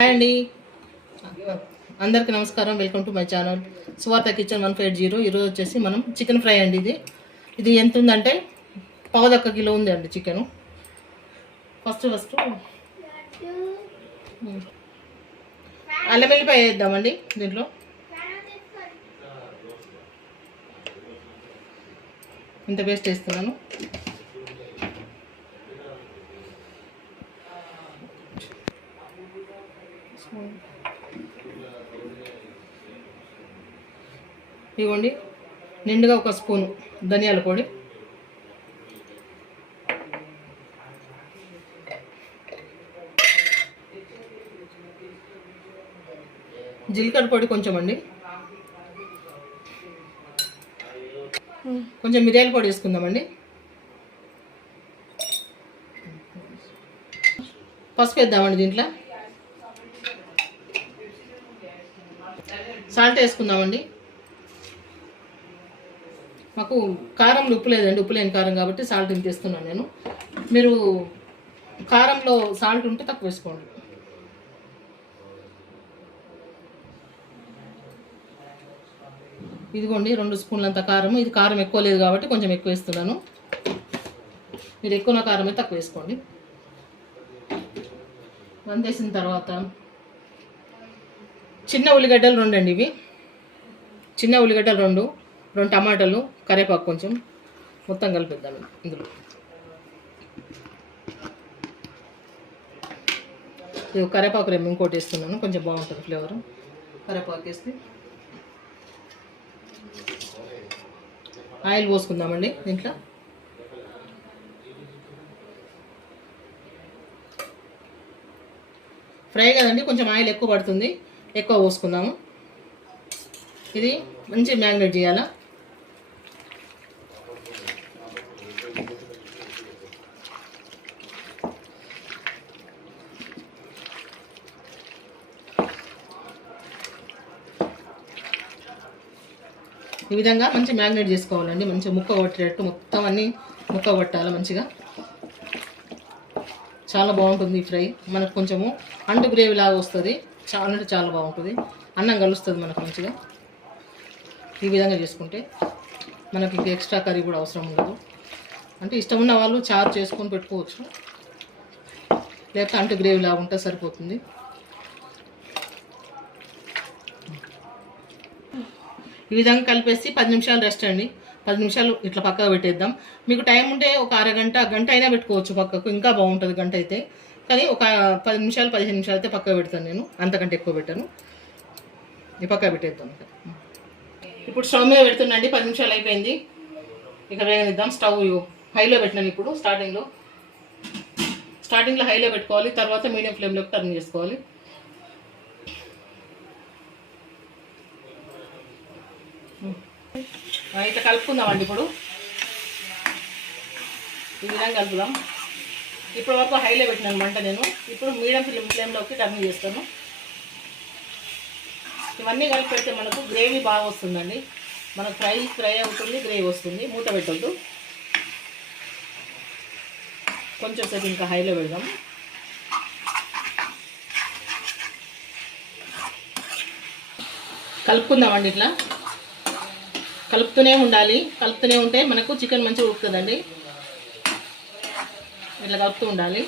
Hi అండి, అందరికీ నమస్కారం. వెల్కమ్ టు మై ఛానల్ సువార్త కిచెన్ 150. ఈరోజు వచ్చేసి మనం చికెన్ ఫ్రై అండి. ఇది ఎంత ఉందంటే 1/4 కిలో ఉంది అండి చికెను. ఫస్ట్ అల్లం వెల్లిపాయ వేద్దామండి. దీంట్లో ఇంత పేస్ట్ వేస్తున్నాను. ఇవ్వండి నిండుగా 1 స్పూను ధనియాల పొడి, జీలకర్ర పొడి కొంచెం అండి, కొంచెం మిరియాల పొడి వేసుకుందామండి, పసుపు వేద్దామండి, దీంట్లో సాల్ట్ వేసుకుందామండి. మాకు కారంలో ఉప్పు లేదండి, ఉప్పు లేని కారం కాబట్టి సాల్ట్ ఇంత వేస్తున్నాను నేను. మీరు కారంలో సాల్ట్ ఉంటే తక్కువ వేసుకోండి. ఇదిగోండి 2 స్పూన్లంత కారం. ఇది కారం ఎక్కువ లేదు కాబట్టి కొంచెం ఎక్కువ వేస్తున్నాను. మీరు ఎక్కువ కారం అయితే తక్కువ వేసుకోండి. వేసిన తర్వాత చిన్న ఉల్లిగడ్డలు 2 అండి. ఇవి చిన్న ఉల్లిగడ్డలు 2 టమాటాలు, కరివేపాకు కొంచెం మొత్తం కలిపిద్దాం ఇందులో. ఇది కరివేపాకు రేపు ఇంకోటి వేస్తున్నాను, కొంచెం బాగుంటుంది ఫ్లేవర్. కరివేపాకు వేస్తే ఆయిల్ పోసుకుందామండి. దీంట్లో ఫ్రై కదండి, కొంచెం ఆయిల్ ఎక్కువ పడుతుంది, ఎక్కువ పోసుకుందాము. ఇది మంచి మ్యాగ్నేట్ చేయాలా. ఈ విధంగా మంచి మ్యాగ్నేట్ చేసుకోవాలండి. మంచిగా ముక్క కొట్టేటట్టు మొత్తం అన్నీ ముక్క కొట్టాలి మంచిగా. చాలా బాగుంటుంది ఈ ఫ్రై. మనకు కొంచెము అంటు గ్రేవీ లాగా వస్తుంది, చాలా అంటే చాలా బాగుంటుంది. అన్నం కలుస్తుంది మనకు మంచిగా. ఈ విధంగా చేసుకుంటే మనకి ఎక్స్ట్రా కర్రీ కూడా అవసరం ఉండదు. అంటే ఇష్టం ఉన్న వాళ్ళు చారు చేసుకొని పెట్టుకోవచ్చు, లేకపోతే అంటు గ్రేవీ లాగా ఉంటే సరిపోతుంది. ఈ విధంగా కలిపేసి 10 నిమిషాలు రెస్ట్ అండి. 10 నిమిషాలు ఇట్లా పక్కకు పెట్టేద్దాం. మీకు టైం ఉంటే ఒక అరగంట, గంట అయినా పెట్టుకోవచ్చు పక్కకు, ఇంకా బాగుంటుంది గంట అయితే. కానీ ఒక 10 నిమిషాలు 15 నిమిషాలు అయితే పక్కకు పెడతాను నేను, అంతకంటే ఎక్కువ పెట్టాను. ఈ పక్కకు పెట్టేద్దాం. ఇప్పుడు స్టవ్ మీద పెడుతున్నాండి. 10 నిమిషాలు అయిపోయింది. ఇక వేగనిద్దాం. స్టవ్ హైలో పెట్టినాను. ఇప్పుడు స్టార్టింగ్లో హైలో పెట్టుకోవాలి, తర్వాత మీడియం ఫ్లేమ్లోకి టర్న్ చేసుకోవాలి. ఇట్లా కలుపుకుందామండి. ఇప్పుడు ఈ విధంగా కలుపుదాం. ఇప్పటి వరకు హైలో పెట్టినాను మంట నేను. ఇప్పుడు మీడియం ఫ్లేమ్లోకి టర్న్ చేస్తాను. ఇవన్నీ కలిపి పెడితే మనకు గ్రేవీ బాగా వస్తుందండి. మనకు ఫ్రై అవుతుంది, గ్రేవీ వస్తుంది. మూత పెట్టొద్దు, కొంచెం సేపు ఇంకా హైలో పెడదాం. కలుపుకుందామండి. ఇట్లా కలుపుతూనే ఉండాలి. కలుపుతూనే ఉంటే మనకు చికెన్ మంచిగా ఉడుకుతుందండి. ఇట్లా కలుపుతూ ఉండాలి.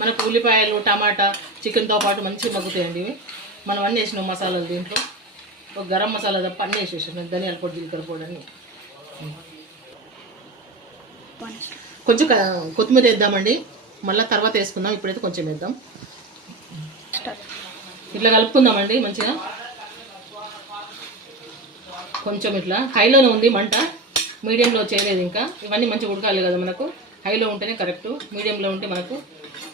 మనకు ఉల్లిపాయలు, టమాటా చికెన్తో పాటు మంచిగా మగ్గుతాయండి ఇవి. మనం అన్నీ వేసినాం మసాలాలు. దీంట్లో ఒక గరం మసాలా తప్ప అన్నీ వేసేసాం. ధనియాల పొడి, జీలకర్ర పొడి అన్నీ. కొంచెం కొత్తిమీర వేద్దామండి, మళ్ళీ తర్వాత వేసుకుందాం. ఇప్పుడైతే కొంచెం వేద్దాం. ఇట్లా కలుపుకుందామండి మంచిగా. కొంచెం ఇట్లా హైలోనే ఉంది మంట, మీడియంలో చేయలేదు ఇంకా. ఇవన్నీ మంచిగా ఉడకాలి కదా మనకు. హైలో ఉంటేనే కరెక్టు, మీడియంలో ఉంటే మనకు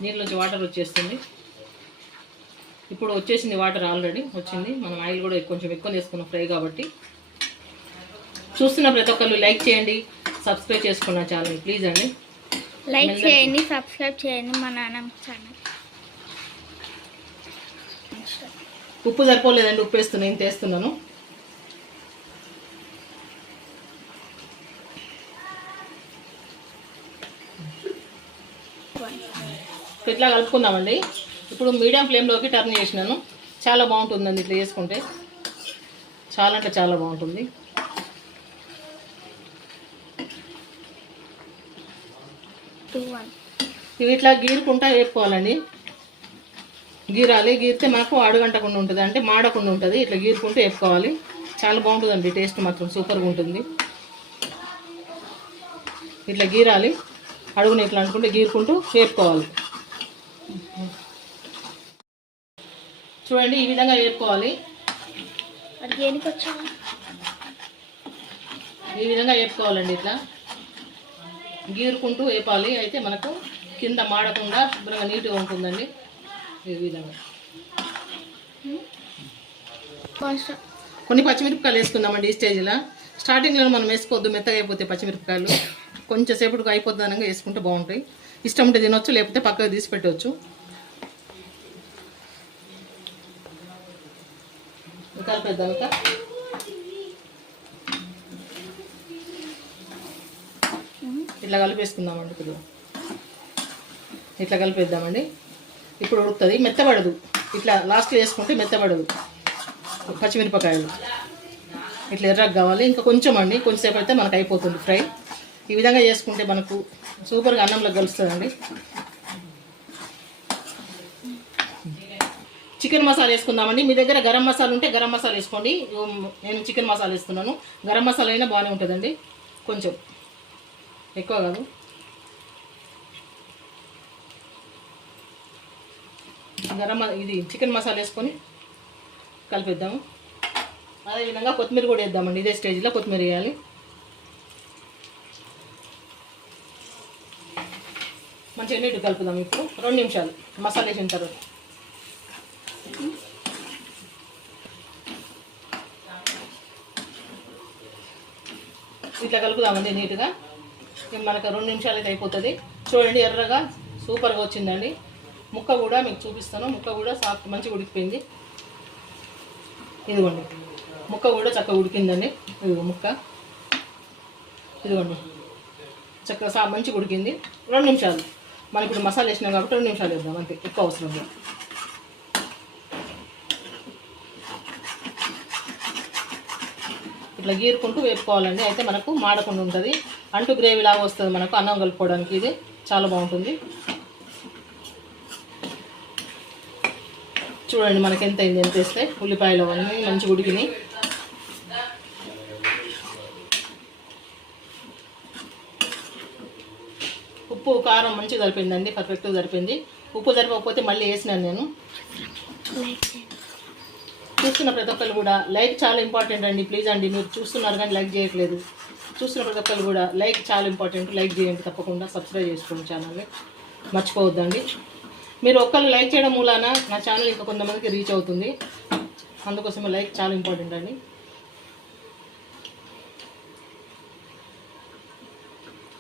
నీళ్ళ నుంచి వాటర్ వచ్చేస్తుంది. ఇప్పుడు వచ్చేసింది వాటర్, ఆల్రెడీ వచ్చింది. మనం ఆయిల్ కూడా కొంచెం ఎక్కువ వేసుకున్నాం ఫ్రై కాబట్టి. చూస్తున్న ప్రతి ఒక్కళ్ళు లైక్ చేయండి, సబ్స్క్రైబ్ చేసుకున్న ఛానల్ ప్లీజ్ అండి. లైక్ చేయండి, సబ్స్క్రైబ్ చేయండి మా నాన్నమ్మ ఛానల్. ఉప్పు సరిపోలేదండి, ఉప్పు వేస్తున్నాను, ఇంత వేస్తున్నాను. ఇట్లా కలుపుకుందామండి. ఇప్పుడు మీడియం ఫ్లేమ్లోకి టర్న్ చేసినాను. చాలా బాగుంటుందండి ఇట్లా చేసుకుంటే, చాలా అంటే చాలా బాగుంటుంది. ఇవి ఇట్లా గీరుకుంటా వేపుకోవాలండి. గీరాలి, గీరితే మాకు అడుగంటకుండా ఉంటుంది, అంటే మాడకుండా ఉంటుంది. ఇట్లా గీరుకుంటూ వేపుకోవాలి. చాలా బాగుంటుందండి, టేస్ట్ మాత్రం సూపర్గా ఉంటుంది. ఇట్లా గీరాలి, అడుగుని ఇట్లా అనుకుంటే గీరుకుంటూ వేపుకోవాలి. చూడండి, ఈ విధంగా వేపుకోవాలి. ఈ విధంగా వేపుకోవాలండి, ఇట్లా గీరుకుంటూ వేపాలి. అయితే మనకు కింద మాడకుండా శుభ్రంగా నీట్గా ఉంటుందండి. ఈ విధంగా కొన్ని పచ్చిమిరపకాయలు వేసుకుందామండి ఈ స్టేజ్లో. స్టార్టింగ్లో మనం వేసుకోవద్దు, మెత్తగా అయిపోతే పచ్చిమిరపకాయలు. కొంచెం సేపటికి అయిపోతుందనగా వేసుకుంటే బాగుంటాయి. ఇష్టం ఉంటే తినొచ్చు, లేకపోతే పక్కకు తీసి పెట్టవచ్చు. కలిపేద్దాం. ఇట్లా కలిపేసుకుందామండి. ఇప్పుడు ఇట్లా కలిపేద్దామండి. ఇప్పుడు ఉడుకుతుంది, మెత్తబడదు. ఇట్లా లాస్ట్లో వేసుకుంటే మెత్తబడదు. పచ్చిమిరపకాయలు ఇట్లా ఎర్రగా కావాలి. ఇంకా కొంచెం అండి, కొంచెంసేపు అయితే మనకు అయిపోతుంది ఫ్రై. ఈ విధంగా చేసుకుంటే మనకు సూపర్గా అన్నంలో కలుస్తుందండి. చికెన్ మసాలా వేసుకుందామండి. మీ దగ్గర గరం మసాలా ఉంటే గరం మసాలా వేసుకోండి. నేను చికెన్ మసాలా వేస్తున్నాను. గరం మసాలా అయినా బాగానే ఉంటుందండి, కొంచెం ఎక్కువ కాదు. ఇది చికెన్ మసాలా వేసుకొని కలిపేద్దాము. అదేవిధంగా కొత్తిమీర కూడా వేద్దామండి. ఇదే స్టేజ్లో కొత్తిమీర వేయాలి. మంచిగా నీట్గా కలుపుదాం. ఇప్పుడు 2 నిమిషాలు మసాలా వేసిన తర్వాత ఇట్లా కలుపుదామండి నీట్గా. మనకు 2 నిమిషాలు అయితే అయిపోతుంది. చూడండి, ఎర్రగా సూపర్గా వచ్చిందండి. ముక్క కూడా మీకు చూపిస్తాను. ముక్క కూడా సాఫ్ట్ మంచిగా ఉడికిపోయింది. ఇదిగోండి, ముక్క కూడా చక్కగా ఉడికిందండి. ఇదిగో ముక్క, ఇదిగోండి చక్కగా మంచిగా ఉడికింది. 2 నిమిషాలు మనం ఇప్పుడు మసాలా వేసినాం కాబట్టి 2 నిమిషాలు వేద్దాం, అంతే, ఎక్కువ అవసరం లేదు. ఇట్లా గీరుకుంటూ వేపుకోవాలండి. అయితే మనకు మాడకుండా ఉంటుంది, అంటూ గ్రేవీ లాగా వస్తుంది మనకు అన్నం కలుపుకోవడానికి. ఇది చాలా బాగుంటుంది. చూడండి మనకి ఎంత అయింది, ఎంత వేస్తే ఉల్లిపాయలు అవన్నీ మంచిగా ఉడికినాయి. ఉప్పు కారం మంచిగా సరిపోయిందండి, పర్ఫెక్ట్గా సరిపోయింది. ఉప్పు సరిపోకపోతే మళ్ళీ వేసినాను నేను. చూస్తున్న ప్రతి ఒక్కరు కూడా లైక్ చాలా ఇంపార్టెంట్ అండి. ప్లీజ్ అండి, మీరు చూస్తున్నారు కానీ లైక్ చేయట్లేదు. చూస్తున్న ప్రతి ఒక్కరు కూడా లైక్ చాలా ఇంపార్టెంట్. లైక్ చేయండి, తప్పకుండా సబ్స్క్రైబ్ చేసుకోండి ఛానల్ని, మర్చిపోవద్దండి. మీరు ఒక్కరు లైక్ చేయడం మూలాన నా ఛానల్ ఇంకా కొంతమందికి రీచ్ అవుతుంది. అందుకోసమే లైక్ చాలా ఇంపార్టెంట్ అండి.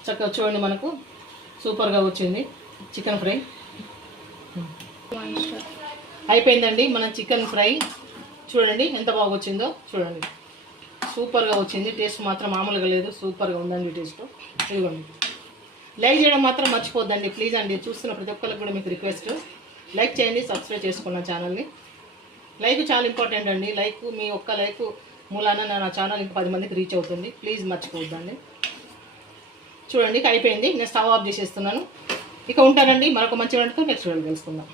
చక్కగా చూడండి, మనకు సూపర్గా వచ్చింది చికెన్ ఫ్రై. అయిపోయిందండి మన చికెన్ ఫ్రై. చూడండి ఎంత బాగా వచ్చిందో, చూడండి సూపర్గా వచ్చింది. టేస్ట్ మాత్రం మామూలుగా లేదు, సూపర్గా ఉందండి టేస్ట్. ఇదిగోండి, లైక్ చేయడం మాత్రం మర్చిపోద్దండి ప్లీజ్ అండి. చూస్తున్న ప్రతి ఒక్కరికి కూడా మీకు రిక్వెస్ట్, లైక్ చేయండి, సబ్స్క్రైబ్ చేసుకున్న ఛానల్ని. లైక్ చాలా ఇంపార్టెంట్ అండి. లైక్, మీ ఒక్క లైక్ మూలాన నా ఛానల్ ఇంకా 10 మందికి రీచ్ అవుతుంది. ప్లీజ్ మర్చిపోవద్దండి. చూడండి అయిపోయింది, నేను స్టవ్ ఆఫ్ చేసేస్తున్నాను. ఇక ఉంటానండి, మరొక మంచి వంటతో నెక్స్ట్ వీడియో కలుసుకుందాం.